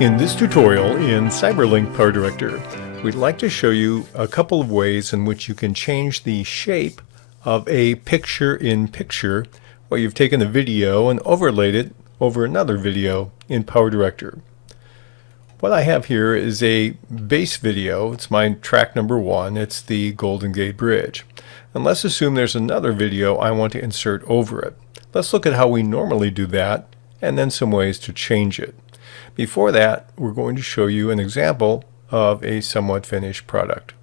In this tutorial in CyberLink PowerDirector, we'd like to show you a couple of ways in which you can change the shape of a picture-in-picture where you've taken a video and overlaid it over another video in PowerDirector. What I have here is a base video. It's my track number 1. It's the Golden Gate Bridge. And let's assume there's another video I want to insert over it. Let's look at how we normally do that and then some ways to change it. Before that, we're going to show you an example of a somewhat finished product.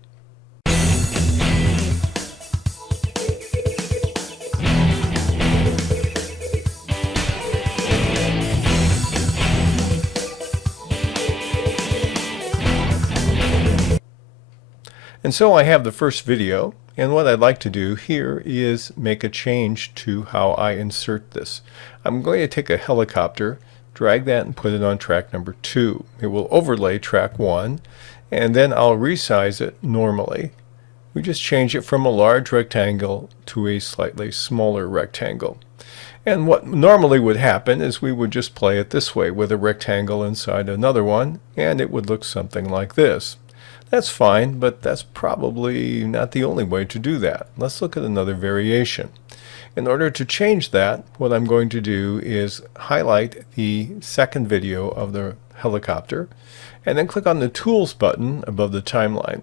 And so I have the first video, and what I'd like to do here is make a change to how I insert this. I'm going to take a helicopter, drag that and put it on track number 2. It will overlay track 1, and then I'll resize it normally. We just change it from a large rectangle to a slightly smaller rectangle. And what normally would happen is we would just play it this way with a rectangle inside another one, and it would look something like this. That's fine, but that's probably not the only way to do that. Let's look at another variation. In order to change that, what I'm going to do is highlight the second video of the helicopter and then click on the Tools button above the timeline.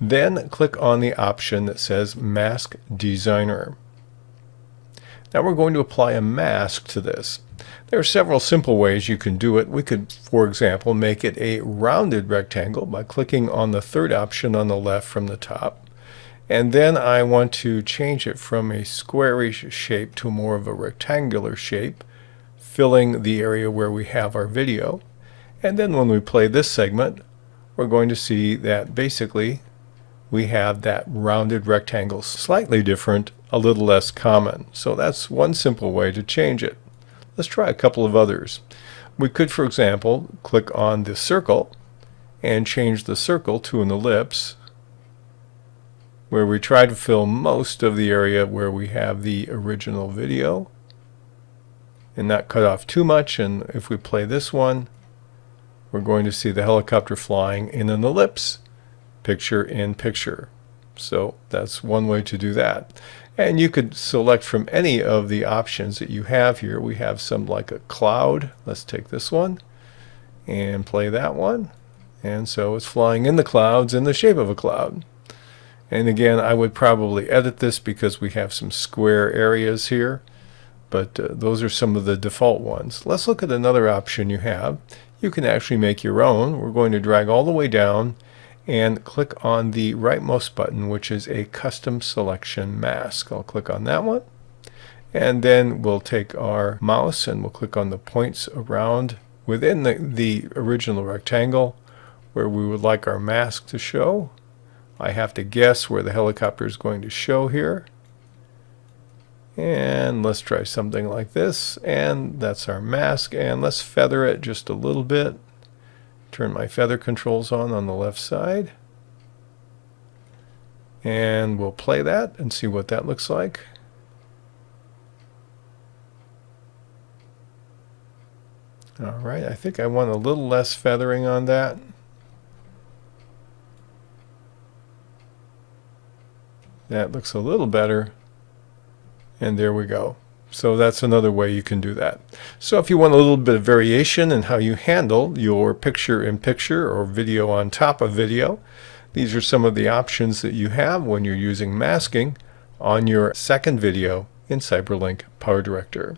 Then click on the option that says Mask Designer. Now we're going to apply a mask to this. There are several simple ways you can do it. We could, for example, make it a rounded rectangle by clicking on the third option on the left from the top. And then I want to change it from a squarish shape to more of a rectangular shape, filling the area where we have our video. And then when we play this segment, we're going to see that basically we have that rounded rectangle, slightly different, a little less common. So that's one simple way to change it. Let's try a couple of others. We could, for example, click on the circle and change the circle to an ellipse, where we try to fill most of the area where we have the original video and not cut off too much. And if we play this one, we're going to see the helicopter flying in an ellipse, picture in picture. So that's one way to do that. And you could select from any of the options that you have here. We have some like a cloud. Let's take this one and play that one. And so it's flying in the clouds in the shape of a cloud. And again, I would probably edit this because we have some square areas here, but those are some of the default ones. Let's look at another option you have. You can actually make your own. We're going to drag all the way down and click on the rightmost button, which is a custom selection mask. I'll click on that one, and then we'll take our mouse and we'll click on the points around within the original rectangle where we would like our mask to show. I have to guess where the helicopter is going to show here. And let's try something like this. And that's our mask. And let's feather it just a little bit. Turn my feather controls on the left side. And we'll play that and see what that looks like. All right, I think I want a little less feathering on that. That looks a little better, and there we go. So that's another way you can do that. So if you want a little bit of variation in how you handle your picture-in-picture or video on top of video, these are some of the options that you have when you're using masking on your second video in CyberLink PowerDirector.